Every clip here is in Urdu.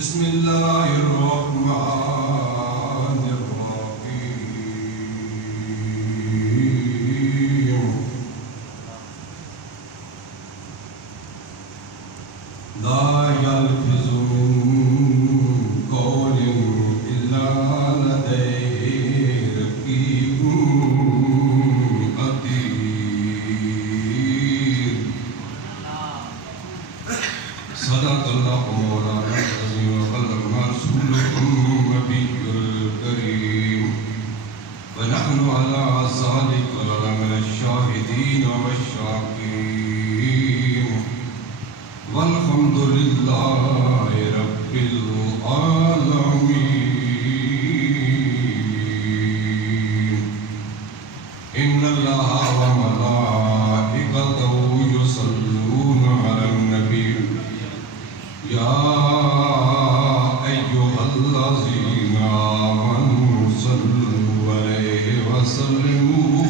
بسم اللہ الرحمن الرحیم لا يلفظ من قول إلا لديه رقيب عتيد صدق الله مولانا العظيم وبلغ رسوله النبي الكريم ونحن على ذلك من الشاهدين والشاكرين والحمد لله رب العالمين إن الله وملائكته يصلون على النبي يا أيها الذين آمنوا صلوا عليه وسلموا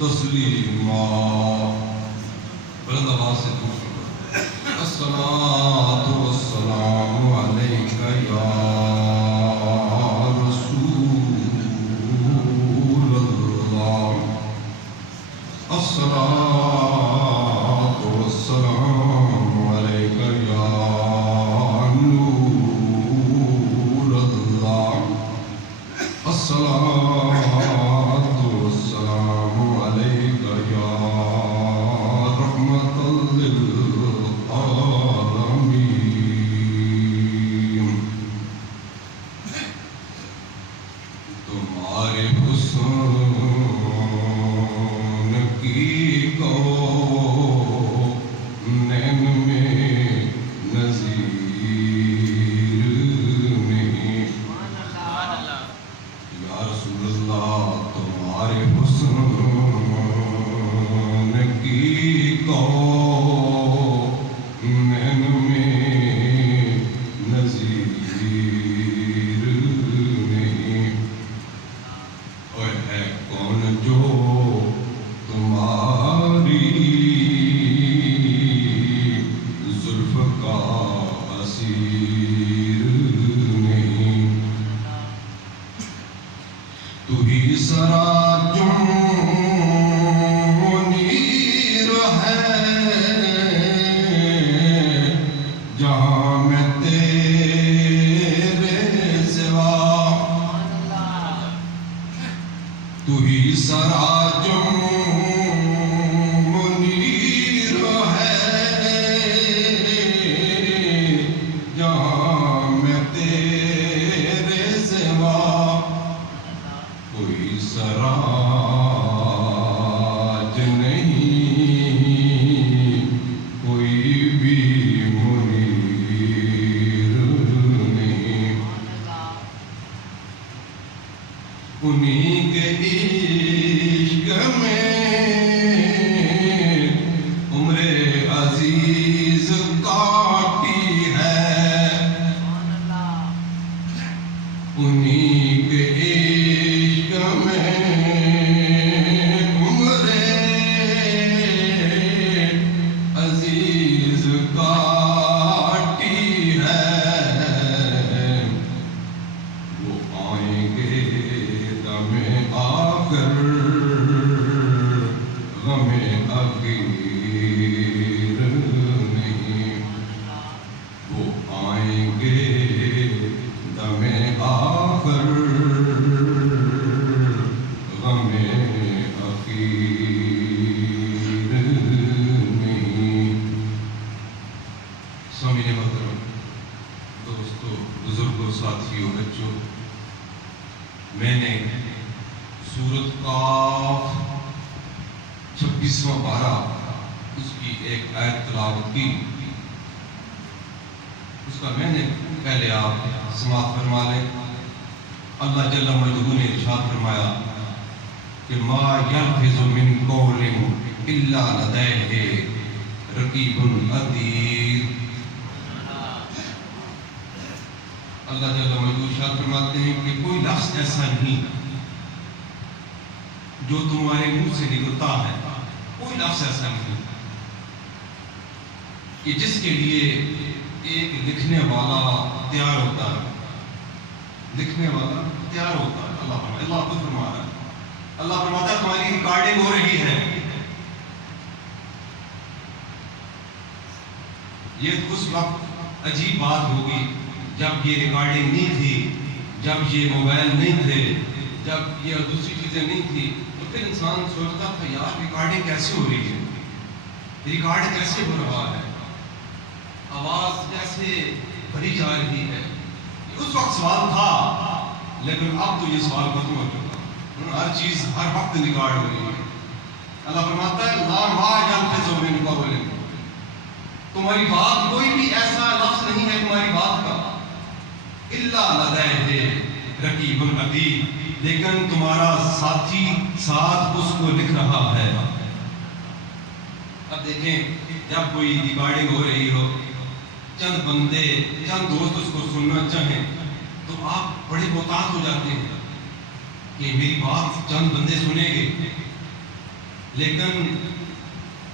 تسليما بلند آواز سے الصلاة والسلام عليك يا رسول الله الصلاة والسلام عليك يا نور الله الصلاة والسلام عليك يا رحمة للعالمين تمہارے حسن کی کو نین میں نظیر نہیں یا رسول اللہ تمہارے حسن کی کو نین میں نظیر نہیں اور ہے کون جو تمہاری زلف کا اسیر نہیں تو ہی سراجوں منیر ہے جہاں میں تیرے سوا تو ہی سراجوں منیر ہے جہاں میں تیرے سوا کوئی سراج نہیں کوئی بھی منیر نہیں انہیں کے عشق میں عمر عزیز کاٹی ہے انہیں کے عشق میں عمر عزیز کاٹی ہے وہ آئیں گے دم آخر غم اخیر نہیں وہ آئیں گے دم آخر غم اخیر نہیں سامعین محترم دوستو بزرگوں ساتھیوں بچوں میں نے سورۃ قاف 26واں پارہ اس کی ایک آیت تلاوت کی اس کا میں نے پہلے آپ سماعت فرما لیں اللہ جل مجدہ نے ارشاد فرمایا کہ ما یلفظ من قول الا لدیہ رقیب عتید اللہ جل مجدہ ارشاد فرماتے ہیں کہ کوئی لفظ ایسا نہیں جو تمہارے منہ سے نکلتا ہے کوئی لفظ ایسا نہیں کہ جس کے لیے ایک لکھنے والا تیار ہوتا ہے، لکھنے والا تیار ہوتا ہے. اللہ خود فرما رہا ہے، اللہ فرماتا ہے تمہاری ریکارڈنگ ہو رہی ہے. یہ اس وقت عجیب بات ہوگی جب یہ ریکارڈنگ نہیں تھی، جب یہ موبائل نہیں تھے، جب یہ دوسری چیزیں نہیں تھی. تو پھر انسان سوچتا تھا یار ریکارڈنگ کیسے ہو رہی ہے، ریکارڈ کیسے ہو رہا ہے، آواز کیسے بھری جا رہی ہے. اس وقت سوال تھا، لیکن اب تو یہ سوال ختم ہو چکا. ہر چیز ہر وقت ریکارڈ ہو رہی ہے. اللہ فرماتا ہے لا ما یلفظ من قول، تمہاری بات کوئی بھی ایسا لفظ نہیں ہے تمہاری بات کا، الا لدیہ رقیب عتید، لیکن تمہارا ساتھی ساتھ اس کو لکھ رہا ہے. اب دیکھیں جب کوئی ریکارڈنگ ہو رہی ہو، چند بندے چند دوست اس کو سننا چاہیں تو آپ بڑے محتاط ہو جاتے ہیں کہ میری بات چند بندے سنیں گے، لیکن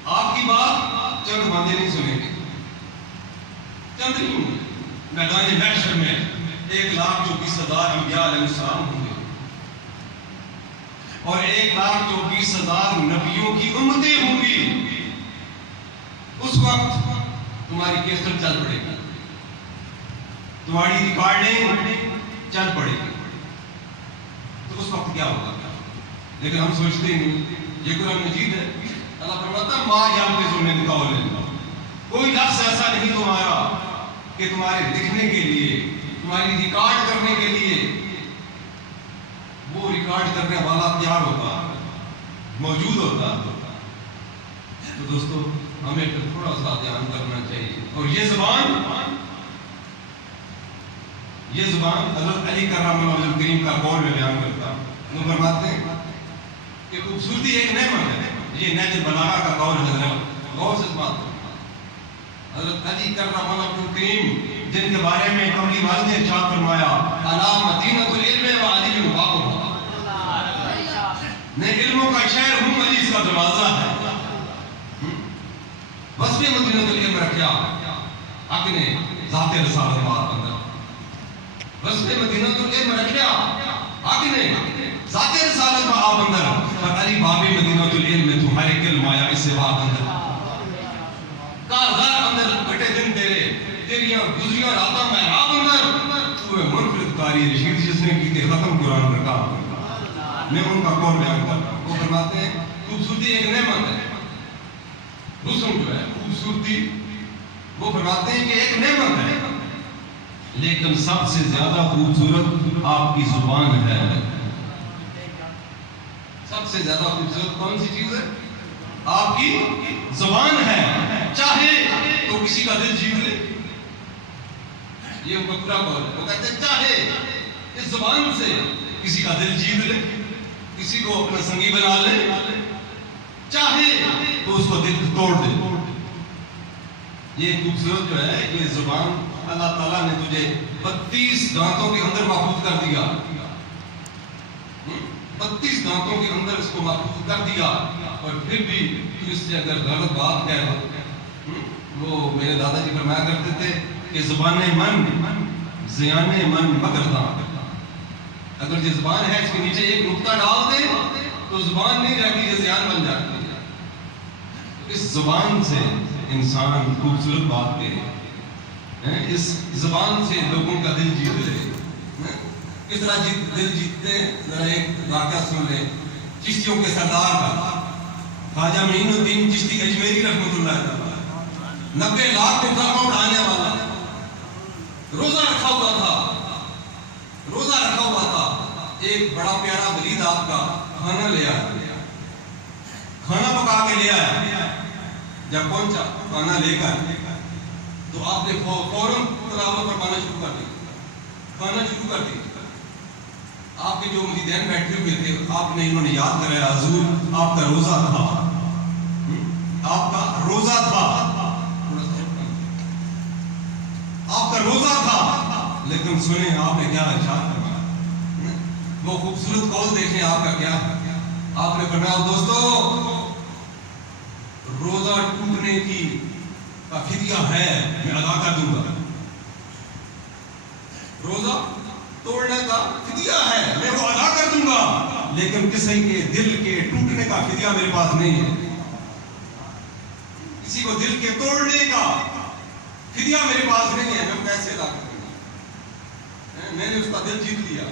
آپ کی بات چند بندے نہیں سنیں گے. چند نہیں، میدان محشر میں 1,24,000 انبیاء علیہ السلام ہوں گے اور 1,24,000 نبیوں کی امتیں ہوں گی. اس وقت تمہاری کیسٹ چل پڑے گی، تمہاری ریکارڈنگ چل پڑے گی. تو اس وقت کیا ہوگا؟ لیکن ہم سوچتے نہیں. یہ قرآن مجید ہے، اللہ فرماتا ہے ما یلفظ من قول، کوئی لفظ ایسا نہیں تمہارا کہ تمہارے لکھنے کے لیے، تمہاری ریکارڈ کرنے کے لیے وہ ریکارڈ کرنے والا تیار ہوتا، موجود ہوتا. تو دوستو ہمیں تھوڑا سا دھیان کرنا چاہیے. اور یہ زبان حضرت علی کرم اللہ وجہ کریم کا قول میں بیان کرتا. وہ فرماتے ہیں کہ خوبصورتی ایک نعمت ہے. یہ نہج البلاغہ کا قول حضرت غور سے بات کرتا. حضرت علی کرم اللہ وجہ کریم جن کے بارے میں قبلی والد نے ارشاد فرمایا الا مدینۃ العلم و علی بابها، میں علموں کا شہر ہوں، علی اس کا دروازہ ہے. بس میں مدینہ العلم رکھیا حق نے ذات رسالت بات اندر، بس میں مدینہ العلم رکھیا حق نے ذات رسالت بات اندر. پر علی بابی مدینہ العلم میں تمہارے علم آیا اس سے بات اندر. کارزار اندر کٹے دن تیرے، تیریاں گزریاں راتاں محراب اندر، تو منفرد کاری رشید جس نے کی ختم قرآن رکھا. میں ان کا قول بیان کرتا ہوں. وہ فرماتے ہیں خوبصورتی ایک نعمت ہے. حسن جو ہے خوبصورتی، وہ فرماتے ہیں کہ ایک نعمت ہے، لیکن سب سے زیادہ خوبصورت آپ کی زبان ہے. سب سے زیادہ خوبصورت کون سی چیز ہے؟ آپ کی زبان ہے. چاہے تو کسی کا دل جیت لے، یہ ان کا پورا قول ہے. وہ کہتے ہیں چاہے اس زبان سے کسی کا دل جیت لے، کسی کو اپنا سنگی بنا لے، چاہے تو اس کو دل توڑ دے. یہ خوبصورت جو ہے یہ زبان اللہ تعالیٰ نے تجھے 32 دانتوں کے اندر محفوظ کر دیا. 32 دانتوں کے اندر اس کو محفوظ کر دیا، اور پھر بھی تو اس سے اگر غلط بات کہہ وہ میرے دادا جی فرمایا کرتے تھے کہ زبان من زیان من مگرداں. اگر یہ زبان ہے اس کے نیچے ایک نقطہ ڈال دے تو زبان نہیں رہتی، یہ زیان بن جاتی ہے. اس زبان سے انسان خوبصورت بات کرے، اس زبان سے لوگوں کا دل جیت لے. کس طرح دل جیتتے ہیں؟ ذرا ایک واقعہ سن لیں. چشتیوں کے سردار کا خواجہ معین الدین چشتی اجمیری رحمۃ اللہ تعالیٰ، 90 لاکھ کو کلمہ اڑانے والا، روزہ رکھا ہوا تھا. ایک بڑا پیارا ولید آپ کا کھانا لے آیا، کھانا پکا کے لے آیا. جب پہنچا کھانا لے کر تو آپ نے فوراً تلاوت فرمانا شروع کر دی، کھانا شروع کر دی. آپ کے جو مریدین بیٹھے ہوئے تھے انہوں نے یاد کرایا حضور آپ کا روزہ تھا، آپ کا روزہ تھا، آپ کا روزہ تھا. لیکن سنیں آپ نے کیا ارشاد فرمایا. وہ خوبصورت قول دیکھیں آپ کا کیا. آپ نے فرمایا دوستو روزہ ٹوٹنے کی فدیہ ہے میں ادا کر دوں گا. فدیہ ہے میں وہ ادا کر دوں گا، لیکن کسی کے دل کے ٹوٹنے کا فدیہ میرے پاس نہیں ہے، کسی کو دل کے توڑنے کا فدیہ میرے پاس نہیں ہے، میں وہ کیسے ادا کر دوں گا؟ میں نے اس کا دل جیت لیا۔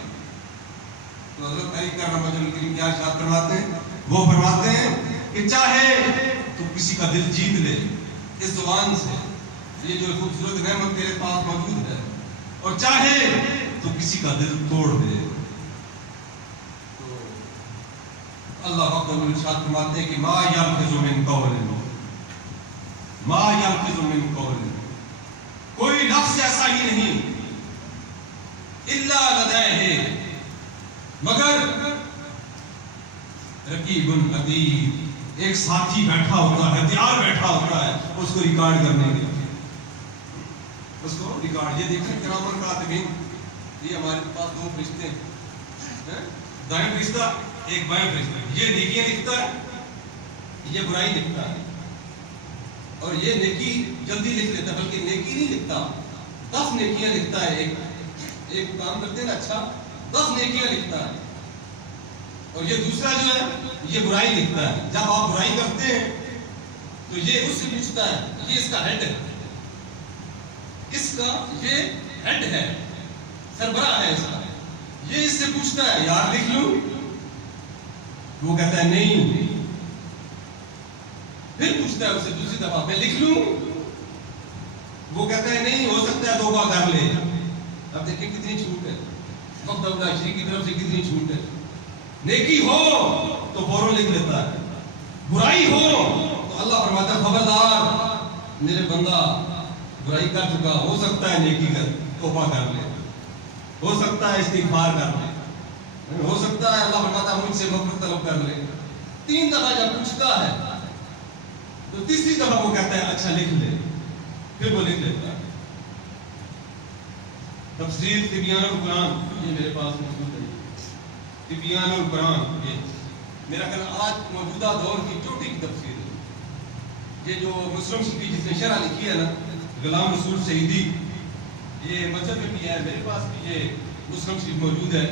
تو حضرت علی کرم وجہ کریم کیا ارشاد فرماتے ہیں؟ وہ فرماتے ہیں کہ چاہے تو کسی کا دل جیت لے اس زبان سے، یہ جو خوبصورت نعمت تیرے پاس موجود ہے، اور چاہے تو کسی کا دل توڑ دے۔ تو اللہ اکبر ارشاد فرماتے ہیں کہ ما یلفظ من قول، ما یلفظ من قول، کوئی لفظ ایسا ہی نہیں الا لدیہ، مگر رقیب عتید، ایک ساتھی بیٹھا ہوتا ہے، تیار بیٹھا ہوتا ہے اس کو ریکارڈ کرنے کے لیے، اس کو ریکارڈ۔ یہ دیکھیں کرامن کاتبین، یہ ہمارے پاس دو فرشتے ہیں، دائیں فرشتہ ایک بائیں فرشتہ، یہ نیکیاں لکھتا ہے، یہ برائی لکھتا ہے، اور یہ نیکی جلدی لکھ لیتا ہے، بلکہ نیکی نہیں لکھتا، 10 نیکیاں لکھتا ہے، ایک کام کرتے ہیں نا اچھا 10 نیکیاں لکھتا ہے، اور یہ دوسرا جو ہے یہ برائی لکھتا ہے۔ جب آپ برائی کرتے ہیں تو یہ اس سے پوچھتا ہے، یہ اس کا ہیڈ ہے، اس کا یہ ہیڈ ہے، سربراہ ہے اس کا، یہ اس سے پوچھتا ہے یار لکھ لوں؟ وہ کہتا ہے نہیں، پھر پوچھتا ہے اسے دوسری دفعہ میں لکھ لوں؟ وہ کہتا ہے نہیں، ہو سکتا ہے توبہ کر لے۔ اب دیکھیں کتنی چھوٹ ہے، وقت اللہ شریف کی طرف سے کتنی چھوٹ ہے۔ نیکی ہو تو فوراً لکھ لیتا ہے، برائی ہو تو اللہ فرماتا ہے خبردار میرے بندہ برائی کر چکا، ہو سکتا ہے نیکی کر توبہ کر لے، ہو سکتا ہے استغفار کر لے، ہو سکتا ہے اللہ فرماتا ہے مجھ سے مغفرت طلب کر لے۔ 3 دفعہ جب پوچھتا ہے تو تیسری دفعہ وہ کہتا ہے اچھا لکھ لے، پھر وہ لکھ لیتا ہے۔ تفسیر تبیان القرآن یہ میرے پاس موجود ہے، تبیان القرآن، یہ میرا خیال آج موجودہ دور کی چوٹی کی تفسیر ہے۔ یہ جو مسلم شفیع جس نے شرح لکھی ہے نا، غلام رسول سعیدی، یہ مسجد میں بھی ہے، میرے پاس بھی یہ مسلم شفیع موجود ہے،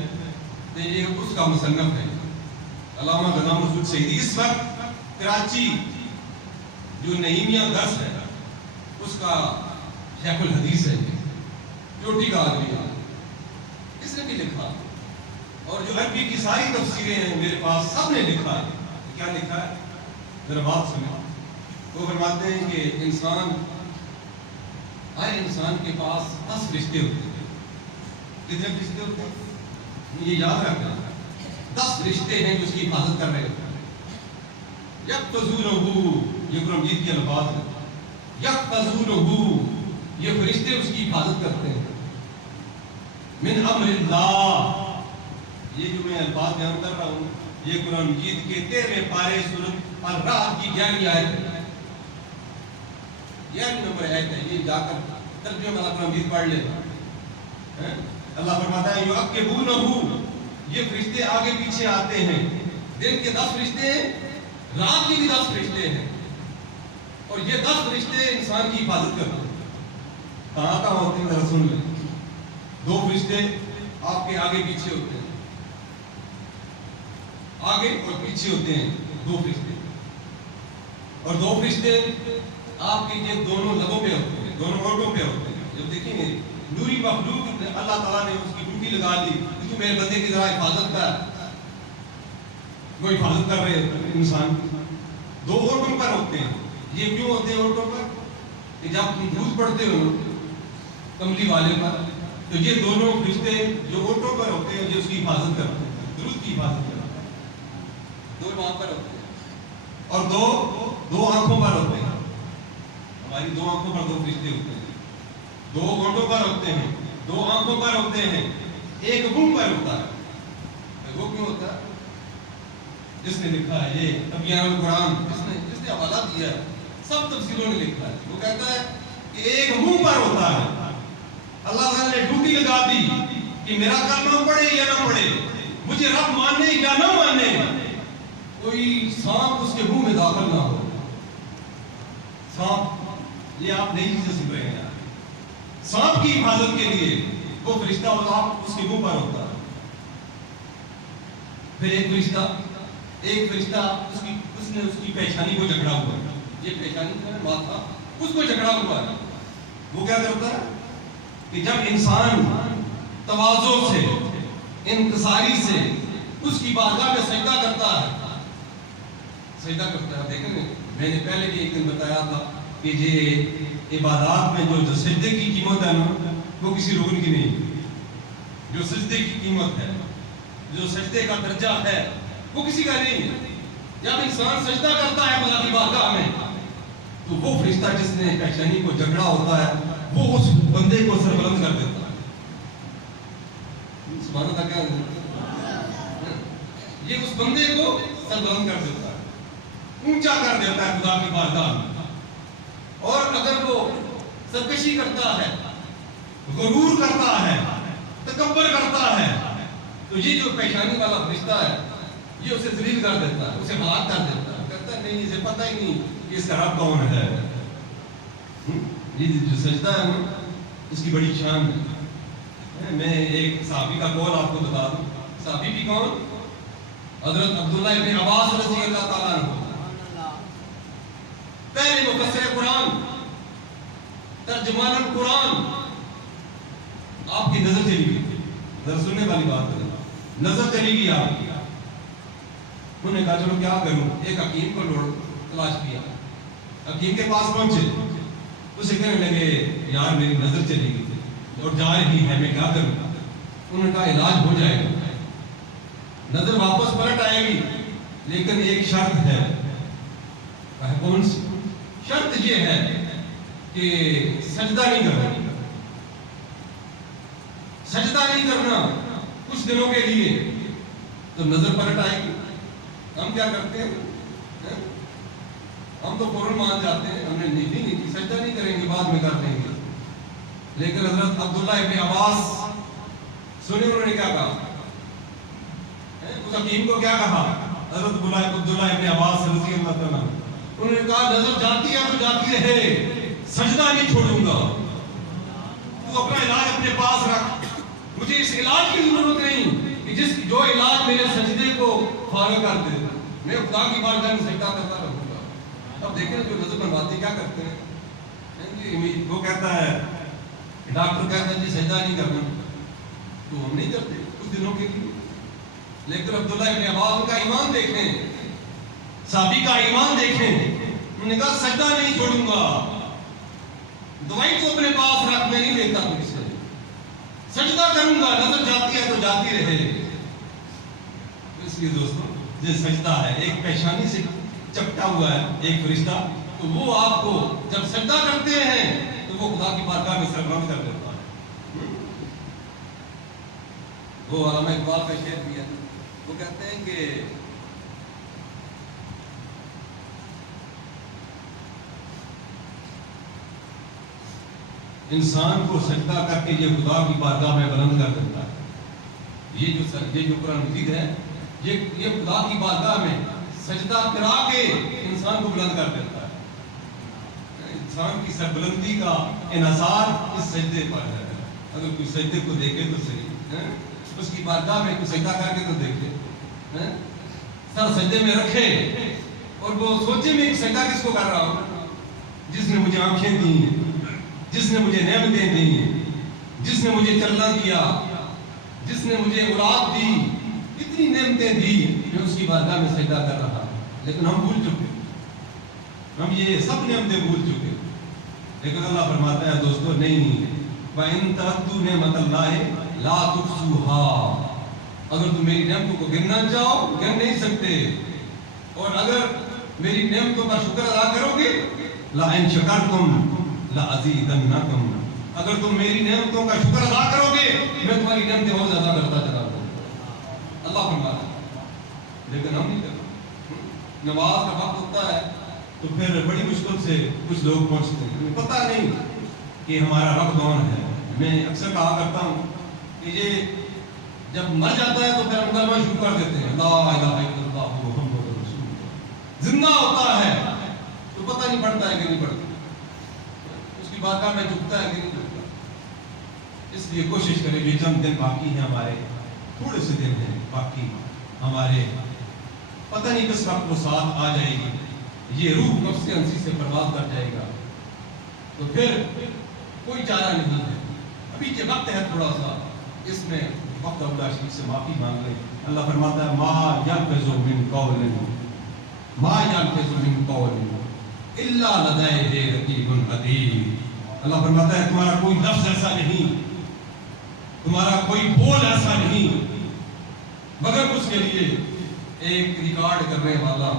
تو یہ اس کا مصنف ہے علامہ غلام رسول سعیدی۔ اس وقت کراچی جو نعیمیہ درس ہے اس کا شیخ الحدیث ہے، چوٹی کا آدمی ہے، اس نے بھی لکھا، اور جو عربی کی ساری تفسیریں ہیں میرے پاس سب نے لکھا ہے۔ کیا لکھا ہے میرا بات سنیں۔ وہ فرماتے ہیں کہ ہر انسان کے پاس 10 فرشتے ہوتے ہیں۔ کتنے فرشتے ہوتے ہیں؟ یہ یاد رکھنا، 10 فرشتے ہیں جو اس کی حفاظت کر رہے ہوتے ہیں۔ یقفزونہ، یہ قرآن مجید کے الفاظ ہیں، یقفزونہ، یہ فرشتے اس کی حفاظت کرتے ہیں۔ من امر اللہ، یہ جو میں الفاظ بیان کر رہا ہوں یہ قرآن مجید کے 13ویں پارے سورۃ الرعد کی 11ویں آیت ہے، 11 نمبر آیت ہے۔ یہ جا کر ترجمہ والا قرآن مجید پڑھ لینا۔ اللہ فرماتا ہے یعقبونہ، یہ فرشتے آگے پیچھے آتے ہیں، دن کے 10 فرشتے ہیں، رات کے بھی 10 فرشتے ہیں، اور یہ 10 فرشتے انسان کی حفاظت کرتے ہیں۔ کہاں کہاں ہوتے ہیں ذرا سن لیں۔ 2 فرشتے آپ کے آگے پیچھے ہوتے ہیں، آگے اور پیچھے ہوتے ہیں 2 فرشتے، اور 2 فرشتے آپ کے یہ دونوں لبوں پہ ہوتے ہیں، دونوں ہونٹوں پہ ہوتے ہیں۔ جب دیکھیں گے نوری مخلوق اللہ تعالیٰ نے اس کی ڈیوٹی لگا دی کہ میرے بندے کی ذرا حفاظت کر، وہ حفاظت کر رہے انسان کی۔ 2 ہونٹوں پر ہوتے ہیں۔ یہ کیوں ہوتے ہیں ہونٹوں پر؟ کہ جب تم درود پڑھتے ہو کملی والے پر، تو یہ دونوں فرشتے جو ہونٹوں پر ہوتے ہیں جو اس کی حفاظت کرتے ہیں، درود کی حفاظت کرتے ہیں، 2 وہاں پر ہوتے ہیں، اور 2 آنکھوں پر ہوتے ہیں۔ ہماری 2 آنکھوں پر 2 فرشتے ہوتے ہیں، 2 ہونٹوں پر ہوتے ہیں، 2 آنکھوں پر ہوتے ہیں، 1 منہ پر ہوتا ہے۔ وہ کیوں ہوتا ہے؟ جس نے لکھا ہے یہ تبیان القرآن، جس نے حوالہ دیا ہے، سب تفسیروں نے لکھا ہے، وہ کہتا ہے کہ 1 منہ پر ہوتا ہے۔ اللہ تعالیٰ نے ڈیوٹی لگا دی کہ میرا کلمہ پڑھے یا نہ پڑھے، مجھے رب مانے یا نہ مانے، کوئی سانپ اس کے منہ میں داخل نہ ہو۔ سانپ، یہ آپ نئی چیزیں سن رہے ہیں، سانپ کی حفاظت کے لیے وہ فرشتہ اس کے منہ پر ہوتا ہے۔ پھر ایک فرشتہ اس نے اس کی پیشانی کو جکڑا ہوا ہے، یہ پیشانی کا ماتھا اس کو جکڑا ہوا ہے. وہ کیا کرتا ہے کہ جب انسان تواضع سے انکساری سے اس کی بارگاہ میں سجدہ کرتا ہے. دیکھیں میں نے پہلے بھی ایک دن بتایا تھا کہ یہ عبادات میں جو سجدے کی قیمت ہے نا وہ کسی رکن کی نہیں. جو سجدے کی قیمت ہے، جو سجدے کا درجہ ہے وہ کسی کا نہیں ہے. جب انسان سجدہ کرتا ہے خدا کی بارگاہ میں تو وہ فرشتہ جس نے پیشانی کو جکڑا ہوتا ہے وہ اس بندے کو سربلند کر دیتا ہے. سبحان اللہ کیا یہ اس بندے کو سربلند کر دیتا ہے، اونچا کر دیتا ہے خدا کی بارگاہ میں. اور اگر وہ سرکشی کرتا ہے، غرور کرتا ہے، تکبر کرتا ہے تو یہ جو پیشانی والا فرشتہ ہے یہ اسے ذلیل کر دیتا ہے، اسے ہلاک کر دیتا ہے. کہتا ہے نہیں اسے پتہ ہی نہیں کہ اس کا رب کون ہے. یہ جو سجدہ ہے نا اس کی بڑی شان ہے. میں ایک صحابی کا قول آپ کو بتا دوں. صحابی بھی کون؟ حضرت عبداللہ ابن عباس رضی اللہ تعالیٰ عنہ، پہلے مفسر قرآن، ترجمان القرآن. آپ کی نظر چلی گئی، ذرا سننے والی بات ہے، نظر چلی گئی آپ کی. انہوں نے کہا چلو کیا کروں. ایک حکیم کو تلاش کیا، حکیم کے پاس پہنچے، اسے کہنے لگے یار میری نظر چلی گئی اور جا رہی ہے، میں کیا کروں. انہوں نے کہا علاج ہو جائے گا، نظر واپس پلٹ آئے گی، لیکن ایک شرط ہے. کون سی شرط؟ یہ ہے کہ سجدہ نہیں کرنا. سجدہ نہیں کرنا کچھ دنوں کے لیے تو نظر پلٹ آئے گی. ہم کیا کرتے ہیں؟ ہم تو فوراً مان جاتے ہیں، ہم نے نیتی نہیں کی، سجدہ نہیں کریں گے، بعد میں کر لیں گے. لیکن حضرت عبداللہ ابن عباس سنیں انہوں نے کیا کہا. اس حکیم کو کیا کہا حضرت عبداللہ ابن عباس رضی اللہ تعالیٰ. انہوں نے کہا نظر جاتی ہے تو جاتی رہے، سجدہ نہیں چھوڑوں گا. تو اپنا علاج اپنے پاس رکھ، مجھے اس علاج کی ضرورت نہیں کہ جو علاج میرے سجدے کو فارغ کر دے. میں خدا کی بارگاہ میں سجدہ کرتا رہوں گا. اب دیکھیں جو نظر بنواتے کیا کرتے ہیں. وہ کہتا ہے، ڈاکٹر کہتا ہے جی سجدہ نہیں کرنا، تو ہم نہیں کرتے کچھ دنوں کے لیے. لیکن عبداللہ ابن عباس کا ایمان دیکھیں، صحابی کا ایمان دیکھیں. انہوں نے کہا سجدہ نہیں چھوڑوں گا، دوائی تو اپنے پاس رکھ، میں نہیں لیتا تم سے، سجدہ کروں گا، نظر جاتی ہے تو جاتی رہے. اس لیے دوستوں یہ سجدہ ہے، ایک پیشانی سے چپٹا ہوا ہے ایک فرشتہ، تو وہ آپ کو جب سجدہ کرتے ہیں تو وہ خدا کی بارگاہ میں سربلند کر دیتا ہے. وہ علامہ اقبال کا شعر بھی ہے، وہ کہتے ہیں کہ انسان کو سجدہ کر کے یہ خدا کی بارگاہ میں بلند کر دیتا ہے. یہ جو قرآن مجید ہے یہ خدا کی بارگاہ میں سجدہ کرا کے انسان کو بلند کر دیتا ہے. انسان کی سربلندی کا انحصار اس سجدے پر ہے. اگر کوئی سجدے کو دیکھے تو صحیح، اس کی بارگاہ میں کوئی سجدہ کر کے تو دیکھے، سر سجدے میں رکھے اور وہ سوچے میں ایک سجدہ کس کو کر رہا ہوں، جس نے مجھے آنکھیں دی ہیں، جس نے مجھے نعمتیں دی ہیں، جس نے مجھے چلنا دیا، جس نے مجھے اولاد دی، اتنی نعمتیں دی، میں اس کی بارگاہ میں سجدہ کر رہا. لیکن ہم بھول چکے، ہم یہ سب نعمتیں بھول چکے. لیکن اللہ فرماتا ہے دوستو نہیں، وَإِن تَعُدُّوا نِعْمَتَ اللَّهِ لَا تُحْصُوهَا. اگر تم میری نعمتوں کو گننا چاہو گن نہیں سکتے، اور اگر میری نعمتوں کا شکر ادا کرو گے لَإِن شَكَرْتُمْ لَأَزِيدَنَّكُمْ. اگر تم میری نعمتوں کا شکر ادا کرو گے میں تمہاری نعمتیں اور زیادہ کرتا چلا جاؤں. اللہ فرماتا ہے. لیکن ہم نہیں کرتے. نماز کا وقت ہوتا ہے تو پھر بڑی مشکل سے کچھ لوگ پہنچتے ہیں، پتہ نہیں کہ ہمارا رب کون ہے. میں اکثر کہا کرتا ہوں کہ یہ جب مر جاتا ہے تو پھر ہم کلمہ شروع کر دیتے ہیں، لا الہ الا اللہ محمد رسول اللہ. زندہ ہوتا ہے تو پتہ نہیں پڑتا ہے کہ نہیں پڑتا، اس کی بارگاہ میں جھکتا ہے کہ نہیں جھکتا. اس لیے کوشش کریں، جو چند دن باقی ہیں ہمارے، تھوڑے سے دن ہیں باقی، ہمارے پتہ نہیں کس وقت وہ ساتھ آ جائے گی، یہ روح نفس انسی سے برباد کر جائے گا، تو پھر کوئی چارہ نہیں ہے۔ ابھی کے وقت ہے تھوڑا سا، اس میں وقت اللہ شریف سے معافی مانگ لیں۔ اللہ فرماتا ہے ما یلفظ من قول الا لدیہ رقیب عتید۔ اللہ فرماتا ہے تمہارا کوئی لفظ ایسا نہیں، تمہارا کوئی بول ایسا نہیں مگر اس کے لیے ایک ریکارڈ کرنے والا۔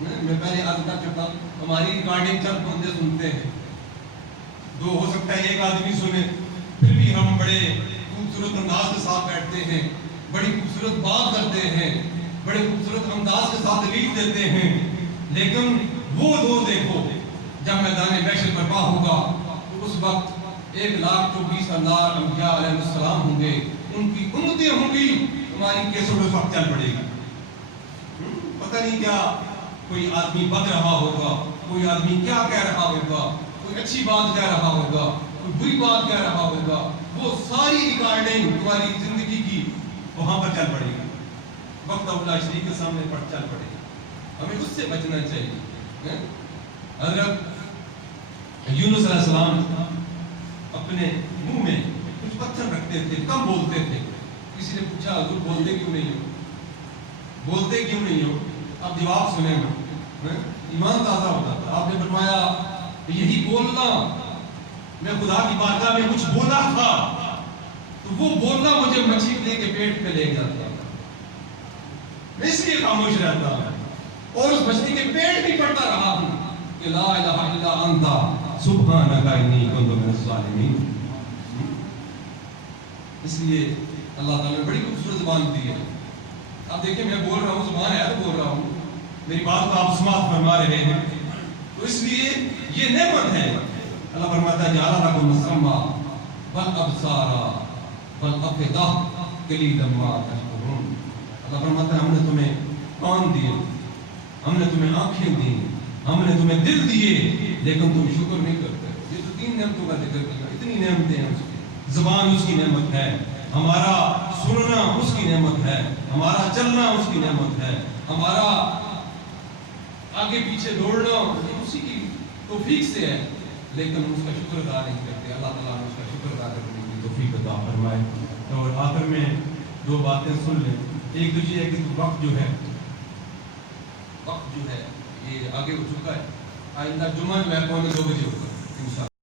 میں پہلے عرض کر چکا، ہماری ریکارڈنگ چند بندے سنتے ہیں، دو ہو سکتا ہے ایک آدمی سنے، پھر بھی ہم بڑے خوبصورت انداز کے ساتھ بیٹھتے ہیں، بڑی خوبصورت بات کرتے ہیں، بڑے خوبصورت انداز کے ساتھ دلیل دیتے ہیں، لیکن وہ دو دیکھو جب میدان محشر برپا ہوگا تو اس وقت 1,24,000 انبیاء علیہ السلام ہوں گے، ان کی امتیں ہوں گی، تمہاری کیسوں اس وقت چل پڑے گی۔ پتہ نہیں کیا کوئی آدمی بک رہا ہوگا، کوئی آدمی کیا کہہ رہا ہوگا، کوئی اچھی بات کہہ رہا ہوگا، کوئی بری بات کہہ رہا ہوگا، وہ ساری ریکارڈنگ تمہاری زندگی کی وہاں پر چل پڑے گی، وقت اللہ شریف کے سامنے پر چل پڑے گی۔ ہمیں اس سے بچنا چاہیے۔ حضرت یونس علیہ السلام اپنے منہ میں کچھ پتھر رکھتے تھے، کم بولتے تھے۔ کسی نے پوچھا حضور بولتے کیوں نہیں ہو، بولتے کیوں نہیں ہو؟ اب جواب سنیں گے، ایمان تازہ ہوتا تھا۔ آپ نے فرمایا یہی بولنا، میں خدا کی بارگاہ میں کچھ بولا تھا تو وہ بولنا مجھے مچھلی کے پیٹ پہ لے جاتا تھا، میں اس لیے خاموش رہتا ہوں اور اس مچھلی کے پیٹ بھی پڑتا رہا ہوں کہ لا الہ الا انت سبحانک انی کنت من الظالمین۔ اس لیے اللہ تعالیٰ نے بڑی خوبصورت زبان دی ہے۔ اب دیکھیں میں بول رہا ہوں، زبان ہے تو بول رہا ہوں، میری بات کو آپ سماعت فرما رہے ہیں، تو اس لیے یہ نعمت ہے۔ اللہ فرماتا ہے جعل لکم السمع والابصار والافئدہ قلیلا ما تشکرون۔ اللہ فرماتا ہے ہم نے تمہیں کان دیے، ہم نے تمہیں آنکھیں دی، ہم نے تمہیں دل دیے، لیکن تم شکر نہیں کرتے۔ یہ تو 3 نعمتوں کا ذکر کیا، اتنی نعمتیں ہیں اس کی۔ زبان اس کی نعمت ہے، ہمارا سننا اس کی نعمت ہے، ہمارا چلنا اس کی نعمت ہے، ہمارا آگے پیچھے دوڑنا اسی کی توفیق سے ہے، لیکن ہم اس کا شکر ادا نہیں کرتے۔ اللہ تعالیٰ نے اس کا شکر ادا کرنے کی توفیق عطا فرمائے۔ اور آخر میں 2 باتیں سن لیں۔ ایک تو یہ ہے کہ وقت جو ہے یہ آگے ہو چکا ہے، آئندہ جمعہ جو ہے 1:45 ہوگا انشاءاللہ۔